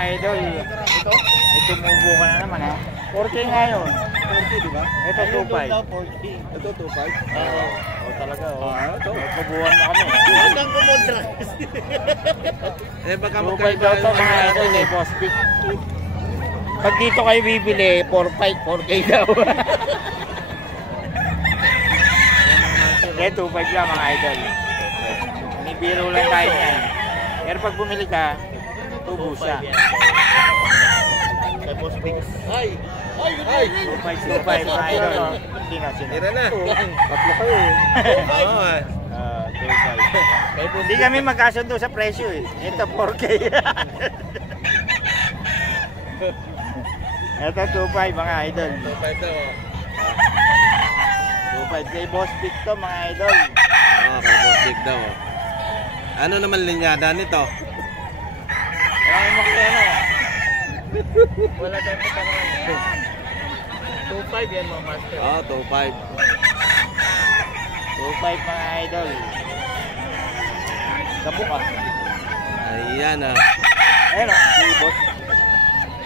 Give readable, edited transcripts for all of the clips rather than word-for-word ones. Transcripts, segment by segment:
idol. Ito? Ito tumubo ka na naman ha. 4K ngayon. 4K, di ba? Ito 2.5. Ito 2.5. Oo. O talaga o. Ito. Tubuhan mo kami. Hanggang kumondra. Baka 2.5 daw ito mga idol eh, boss pick. Pag dito kayo bibili, 4.5, 4K daw. Kaya 2.5 lang mga idol. Biro lang tayo yan. Pero pag bumili ka, tubo siya. Kay Boss Pix. Ay! 2.5 mga idol. Sino? Tira na. Tatlo kayo eh. 2.5. Hindi kami magkasundo sa presyo eh. Ito 4K. Ito 2.5 mga idol. 2.5 daw. 2.5 kay Boss Pick to mga idol. Kay Boss Pix daw. Ano naman linyada nito? Marami mo kaya Wala tayong patangan. 2.5 yan mga master. 2.5. 2.5 mga idol. Kapok ah. Ayan ah. Ayun o, si Boss.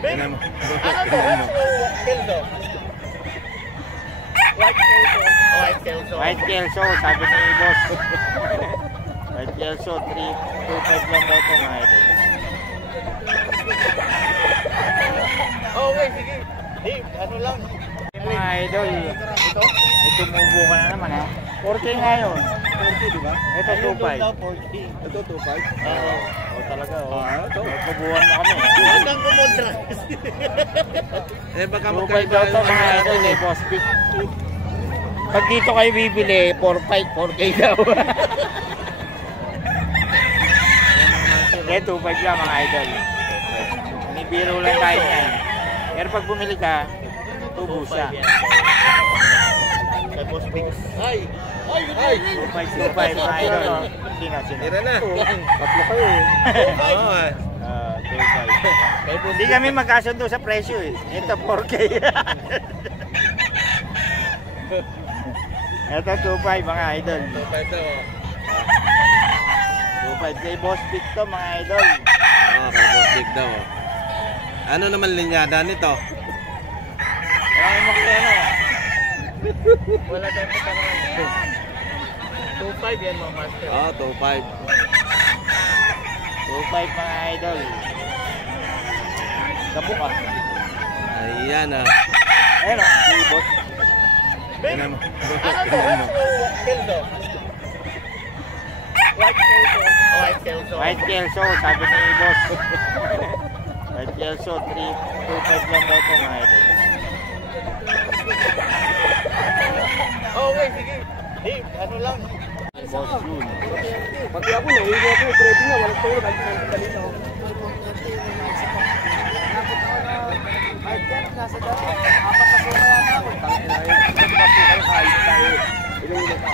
Ano to? Kelso. White Kelso, sabi ni Boss. White Kelso, 2.5 lang daw ito mga idol. Okay, sige. Ano lang. Mga idol, Ito? tumubo ka na naman ha. 4K ngayon. 4K, di ba? Ito 2.5. Ito 2.5. Oo. O talaga o. Ito. Tubuhan mo kami. Hanggang kumondra. Baka 2.5 daw ito mga idol eh, Boss Pick. Pag dito kayo bibili, 4.5, 4K daw. Kaya 2.5 lang mga idol. Biro lang tayo yan. Pero pag bumili ka, tubo siya. Kay Boss Pix. Ay! 2.5 mga idol. Sino? Tira na. Tatlo kayo eh. 2.5. Hindi kami magkasundo sa presyo eh. Ito 4K. Ito 2.5 mga idol. 2.5 daw. 2.5 kay Boss Pick to mga idol. Kay Boss Pix daw. Ano naman linyada nito? Marami mo kaya Wala tayong patangan. 2.5 yan mga master. 2.5. 2.5 mga idol. Kapok ah. Ayan ah. Ayun o, si Boss. Ano to? Kelso. White Kelso, sabi ni Boss. White Kelso, 2.5 lang daw ito mga idol. Okay, sige. Ano lang. Boss Jun. Pati ako na, hindi ako trading na, walang tulog. Kanina ako. Nasa dati, apat na po kaya na ako. Tangin na yun. Ito pa po kayo kahit tayo. Ilang pa.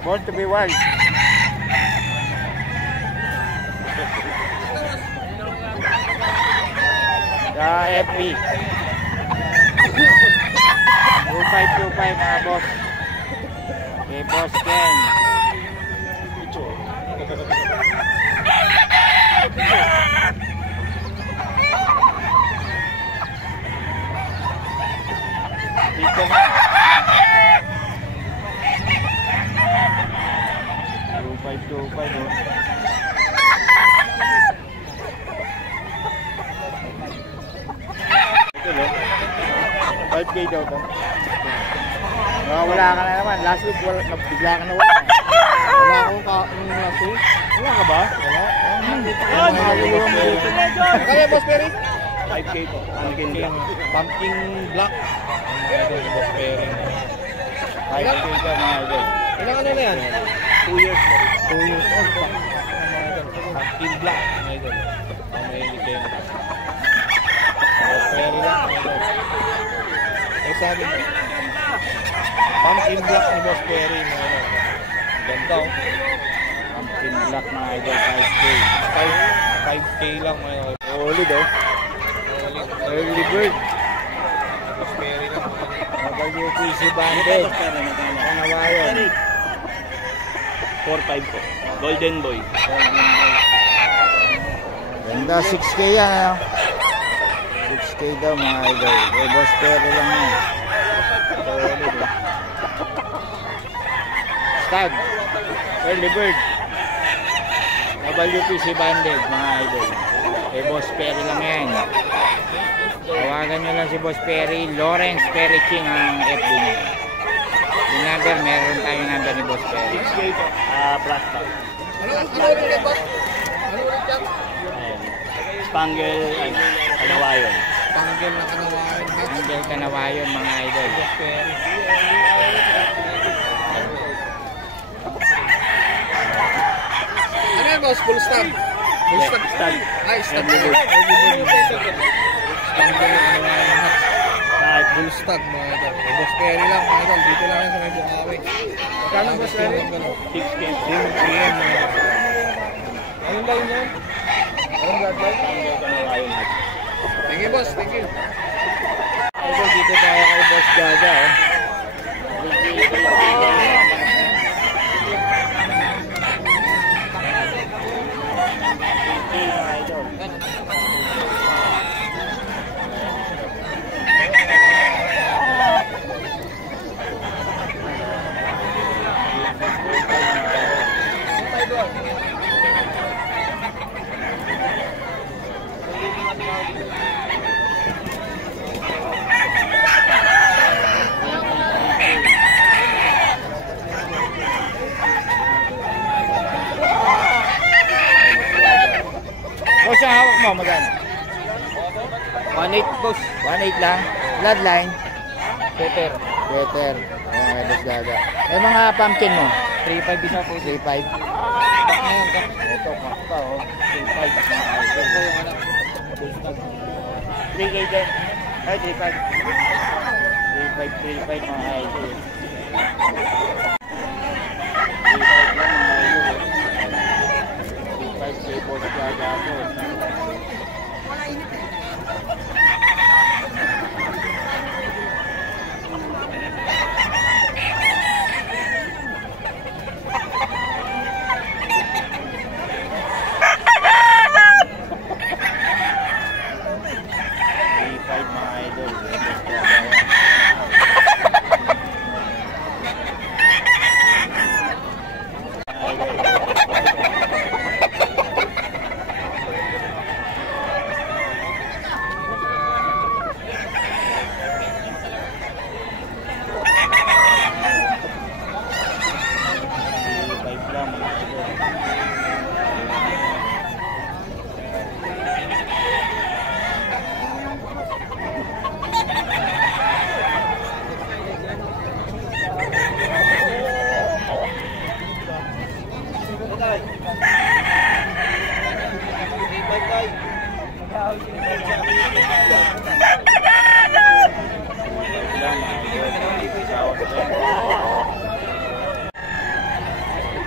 Born to be wild. Sa FB 2525 mga boss. Okay, Boss Ken. Dito na. Wala ka na naman. Last week, bigla ka na wala. Wala akong last week. Wala ka ba? Wala. Kaya, Boss Perry? 5K to. Pumpkin black. Boss Perry. 5K ka mga idol. Ilang ano na yan? 2 years po. 2 years old pa. Pumpkin black. Mga idol. Ang mahilig kayo. Boss Perry lang. Mga idol. Ay sabi mo. Pumpkin black ni Boss Perry. Mga idol. Ganda oh. Pumpkin black mga idol. 5K. 5K lang mga idol. Solid oh. Early bird. Boss Perry lang. WPC banded. Kanawayan. 4-5 po. Golden Boy. Ganda, 6K yan ano? 6K daw mga idol. Boss Perry lang yan. Solid oh. Stag. Early bird. WPC banded mga idol. Boss Perry lang yan. Tawagan nyo lang si Boss Perry. Lawrence Perry King ang FB niya. Yung number, meron tayong number ni Boss Perry. 6K po. Plus pa. Ano ulit yan, boss? Ano ulit yan? Spangle, Kanawayon. Panggil na kanawain. Angel Kanawayon mga idol. Boss Perry. Ano yan, boss? Full stag? Full stag? Stag. Ay, stag. Early bird. Panggil na kanawain. Kahit Full stag, mga idol. Boss Perry lang, mga idol. Dito lang yan sa may Bukawi. Magkano Boss Perry? 6K. 6PM. Anong line yan? Anong bloodline? Spangle, Kanawayon. Thank you, boss. Thank you. Idol, dito tayo kay Boss Gaga oh. Boss, ang hawak mo, magkano? 1.8 boss. 1.8 lang. Bloodline. Peter. Better. Ayan, kay Boss Gaga. May mga pumpkin mo? 3.5 isa po. 3.5. Ito, pakpa oh. 3.5. Ito yung anak. 3K din. Ay, 3.5. 3.5 mga idol. 3.5 lang mga idol. 3.5 kay Boss Gaga po.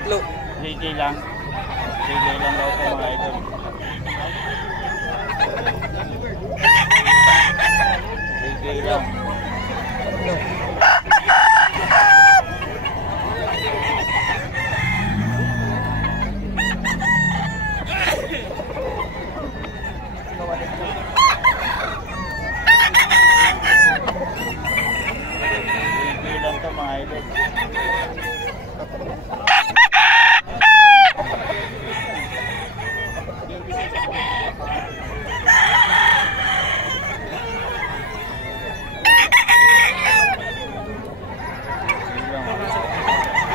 Itlo. 3K lang. 3K lang daw po mga idol. 3K lang. Itlo. Lang to mga idol.